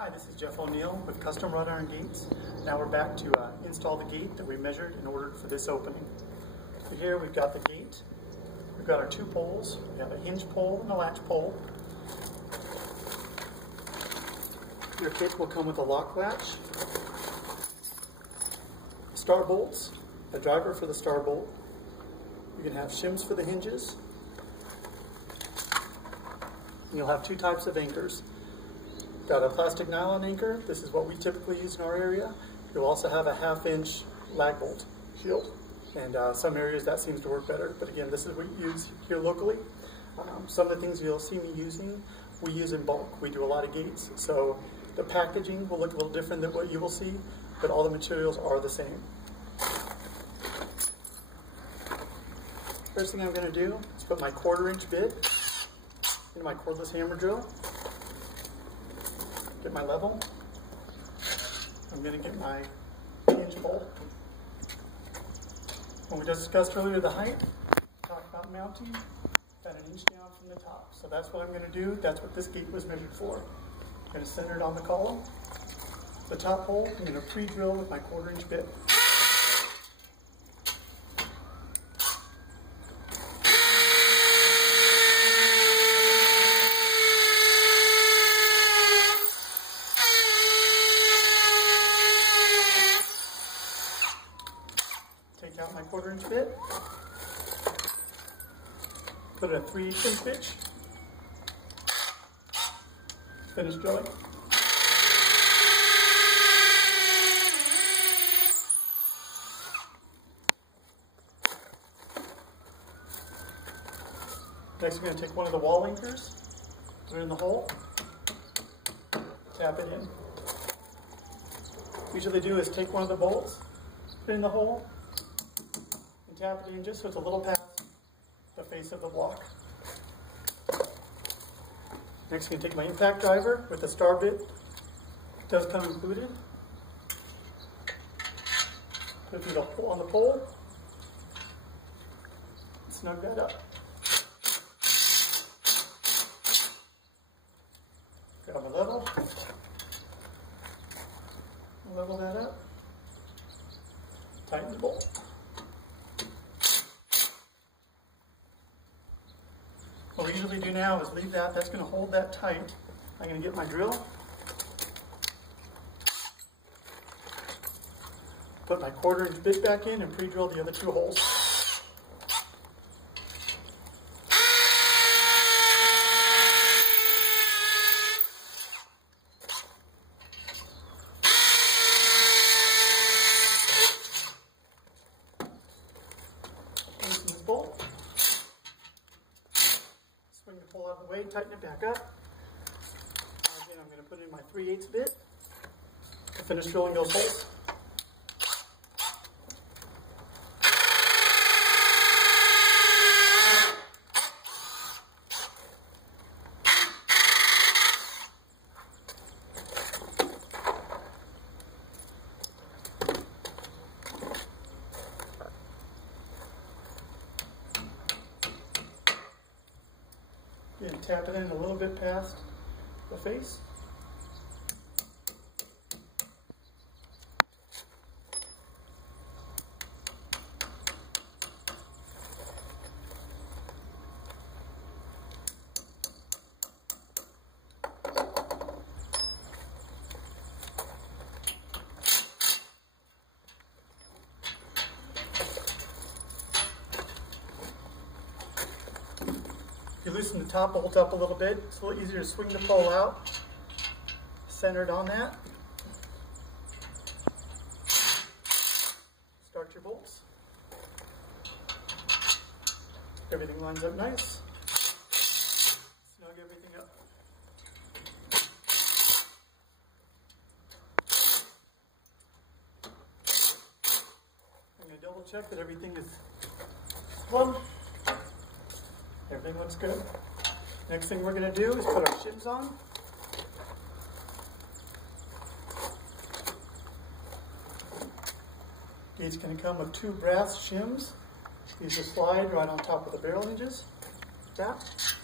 Hi, this is Jeff O'Neill with Custom Wrought Iron Gates. Now we're back to install the gate that we measured and ordered for this opening. So here we've got the gate. We've got our two poles. We have a hinge pole and a latch pole. Your kit will come with a lock latch, star bolts, a driver for the star bolt. You can have shims for the hinges. And you'll have two types of anchors. Got a plastic nylon anchor. This is what we typically use in our area. You'll also have a 1/2-inch lag bolt shield. And some areas that seems to work better. But again, this is what we use here locally. Some of the things you'll see me using, we use in bulk. We do a lot of gates. So the packaging will look a little different than what you will see, but all the materials are the same. First thing I'm going to do is put my 1/4-inch bit into my cordless hammer drill. Get my level. I'm going to get my hinge bolt. When we discussed earlier the height, talked about mounting, about 1 inch down from the top. So that's what I'm going to do. That's what this gate was measured for. I'm going to center it on the column. The top hole, I'm going to pre-drill with my 1/4-inch bit. Take out my 1/4-inch bit, put it at 3/8 pitch, finish drilling. Next we're going to take one of the wall anchors, put it in the hole, tap it in. Usually do is take one of the bolts, put it in the hole, tap it in just so it's a little past the face of the block. Next, I'm going to take my impact driver with the star bit. It does come included. Put it through the hole on the pole. Snug that up. Grab my level. Level that up. Tighten the bolt. What we usually do now is leave that. That's going to hold that tight. I'm going to get my drill. Put my 1/4-inch bit back in and pre-drill the other two holes. Loosen this bolt. Swing the pole out of the way, tighten it back up. Again, I'm going to put in my 3/8 bit to finish drilling those holes. Again, tap it in a little bit past the face. You loosen the top bolt up a little bit. It's a little easier to swing the pole out. Centered on that. Start your bolts. Everything lines up nice. Snug everything up. I'm going to double check that everything is plumb. Everything looks good. Next thing we're going to do is put our shims on. Gate's going to come with 2 brass shims. These will slide right on top of the barrel hinges. Like that.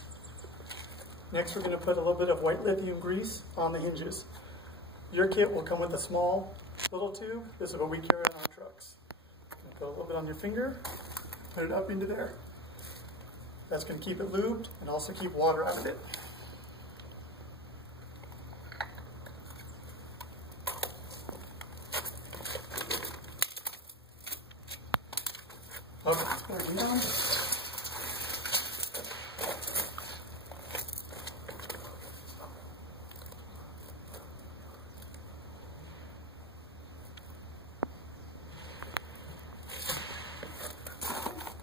Next we're going to put a little bit of white lithium grease on the hinges. Your kit will come with a small little tube. This is what we carry on our trucks. Put a little bit on your finger, put it up into there. That's going to keep it lubed and also keep water out of it. Okay, there we go.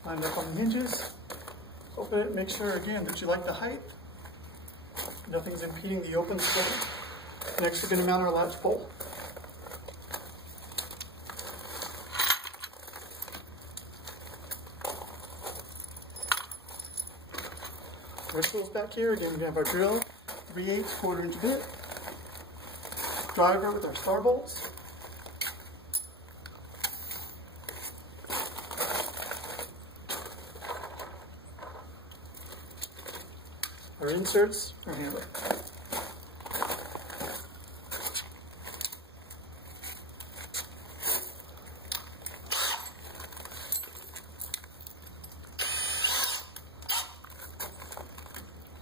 Line it up on the hinges. Open it, make sure again that you like the height. Nothing's impeding the open flow. Next we're going to mount our latch pole. Our tools back here, again we have our drill, 3/8 1/4 inch bit, driver with our star bolts, our inserts, our hammer.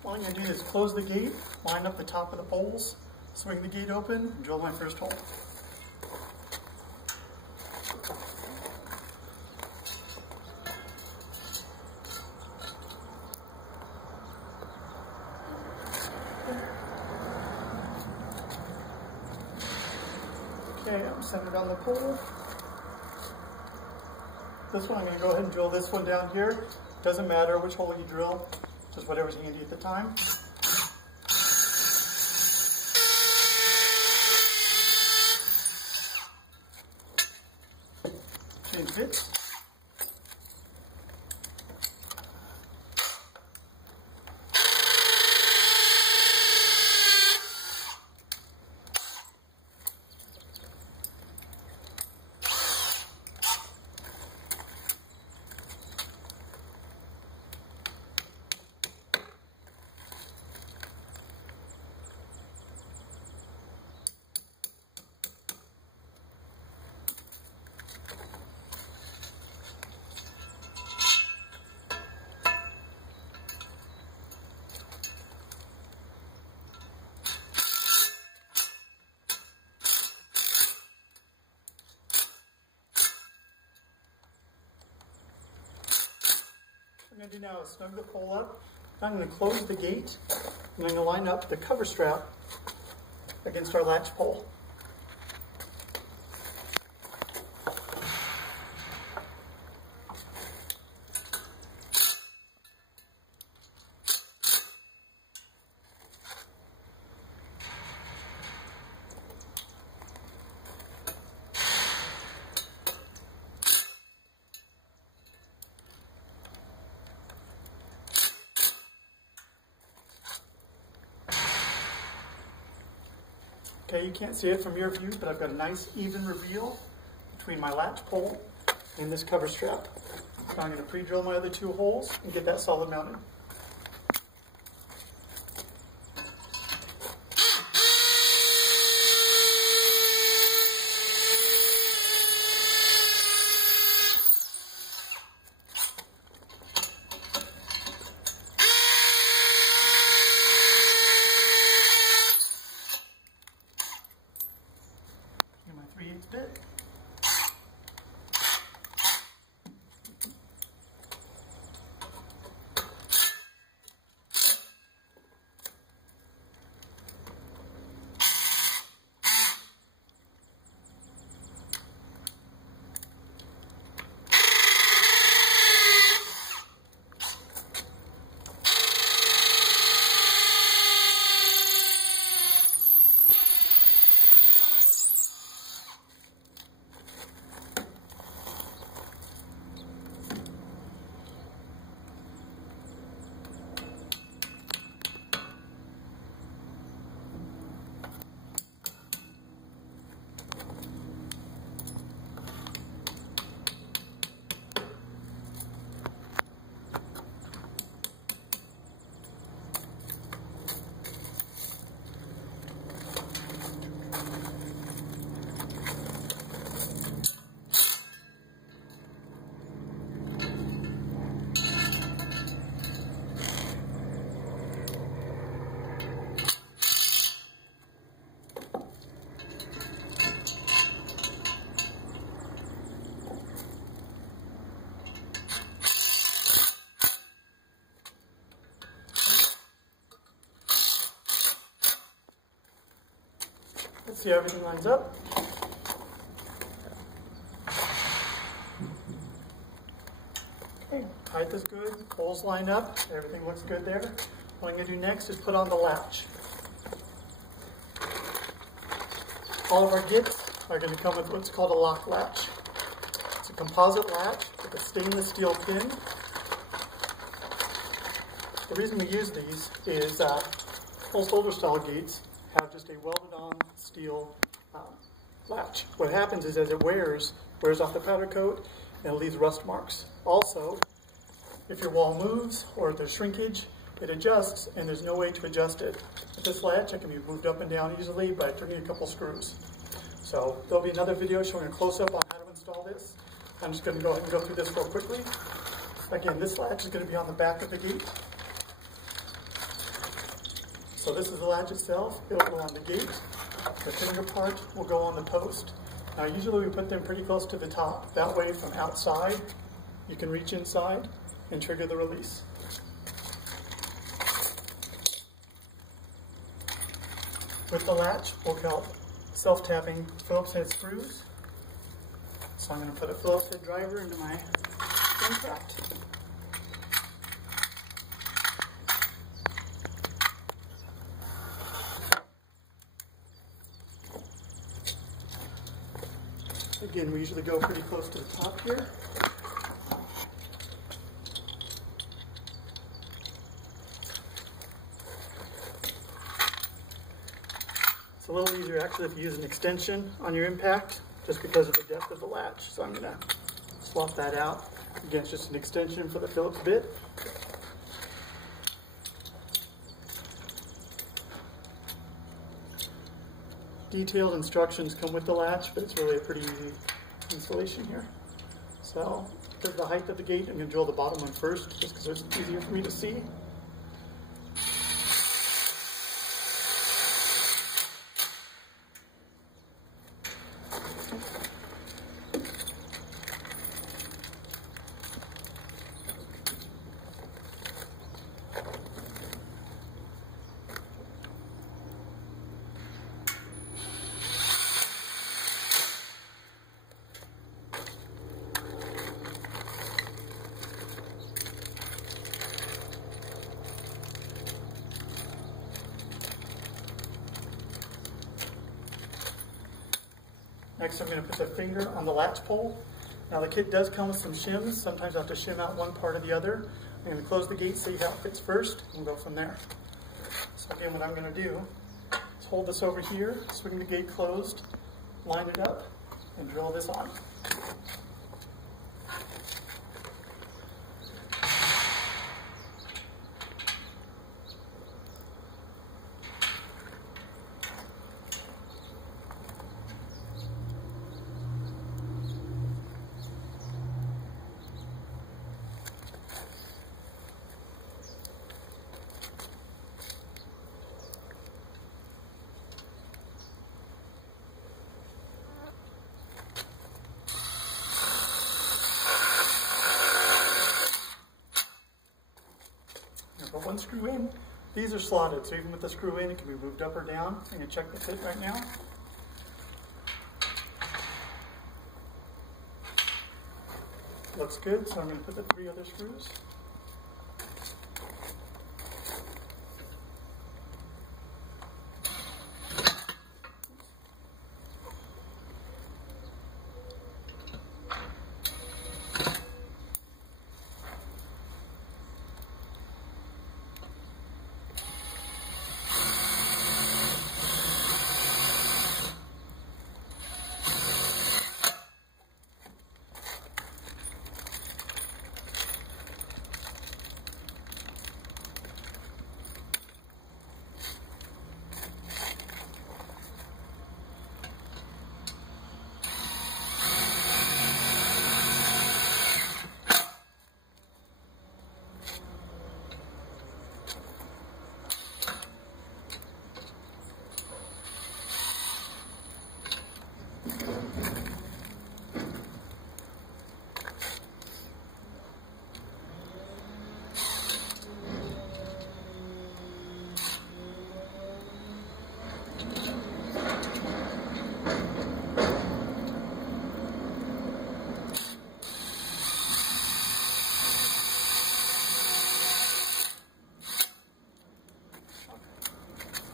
All I'm going to do is close the gate, line up the top of the poles, swing the gate open, and drill my first hole. Okay, I'm centered on the pole. This one I'm going to go ahead and drill this one down here. Doesn't matter which hole you drill, just whatever's handy at the time. Change bits. What I'm going to do now is snug the pole up. I'm going to close the gate, and I'm going to line up the cover strap against our latch pole. Okay, you can't see it from your view, but I've got a nice even reveal between my latch pole and this cover strap. So I'm going to pre-drill my other 2 holes and get that solid mounted. My 3/8 bit. Let's see how everything lines up. Okay, height is good, holes line up, everything looks good there. What I'm going to do next is put on the latch. All of our gates are going to come with what's called a lock latch. It's a composite latch with a stainless steel pin. The reason we use these is most older style gates have just a welded on steel latch. What happens is as it wears off the powder coat and it leaves rust marks. Also, if your wall moves or if there's shrinkage, it adjusts and there's no way to adjust it. With this latch, it can be moved up and down easily by turning a couple screws. So there'll be another video showing a close-up on how to install this. I'm just going to go ahead and go through this real quickly. Again, this latch is going to be on the back of the gate. So this is the latch itself. It'll go on the gate. The finger part will go on the post. Now usually we put them pretty close to the top. That way from outside, you can reach inside and trigger the release. With the latch will help self-tapping Phillips head screws. So I'm going to put a Phillips head driver into my impact. Again, we usually go pretty close to the top here. It's a little easier actually if you use an extension on your impact, just because of the depth of the latch. So I'm going to swap that out. Again, it's just an extension for the Phillips bit. Detailed instructions come with the latch, but it's really a pretty easy installation here. So, because of the height of the gate, I'm going to drill the bottom one first, just because it's easier for me to see. Next, I'm going to put the finger on the latch pole. Now the kit does come with some shims. Sometimes I have to shim out one part or the other. I'm going to close the gate, see how it fits first, and go from there. So again, what I'm going to do is hold this over here, swing the gate closed, line it up, and drill this on. Put one screw in. These are slotted, so even with the screw in, it can be moved up or down. I'm going to check the fit right now. Looks good, so I'm going to put the 3 other screws.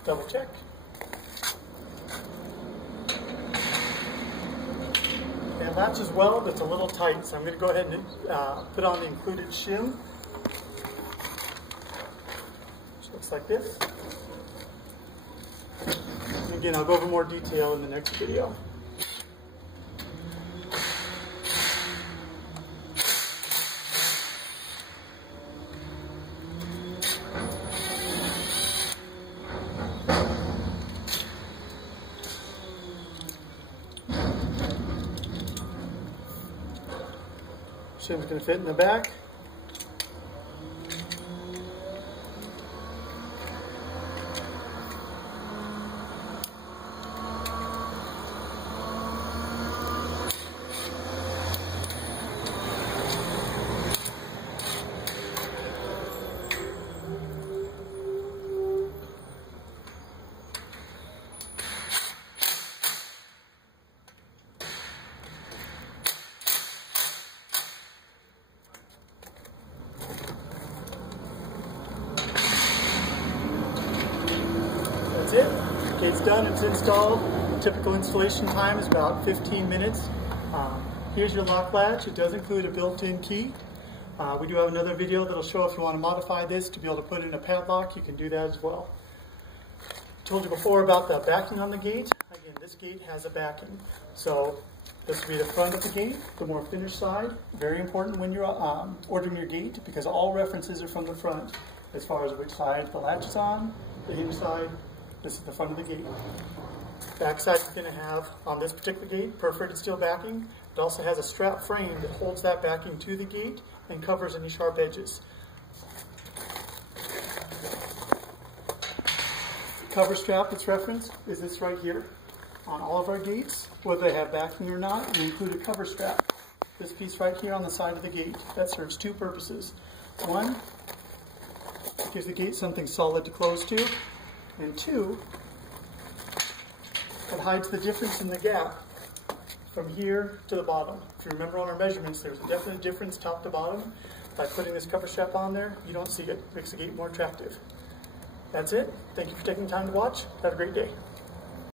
double check. And it latches well, but it's a little tight, so I'm going to go ahead and put on the included shim, which looks like this. And again, I'll go over more detail in the next video. Shim's going to fit in the back. That's it. Gate's done, it's installed. Typical installation time is about 15 minutes. Here's your lock latch. It does include a built-in key. We do have another video that'll show if you want to modify this to be able to put in a padlock, you can do that as well. Told you before about the backing on the gate. Again, this gate has a backing. So this will be the front of the gate, the more finished side. Very important when you're ordering your gate because all references are from the front as far as which side the latch is on, the hinge side. This is the front of the gate. Back side is going to have, on this particular gate, perforated steel backing. It also has a strap frame that holds that backing to the gate and covers any sharp edges. The cover strap that's referenced is this right here. On all of our gates, whether they have backing or not, we include a cover strap. This piece right here on the side of the gate. That serves two purposes. One, it gives the gate something solid to close to. And two, it hides the difference in the gap from here to the bottom. If you remember on our measurements, there's a definite difference top to bottom. By putting this cover strap on there, you don't see it. It makes the gate more attractive. That's it. Thank you for taking the time to watch. Have a great day.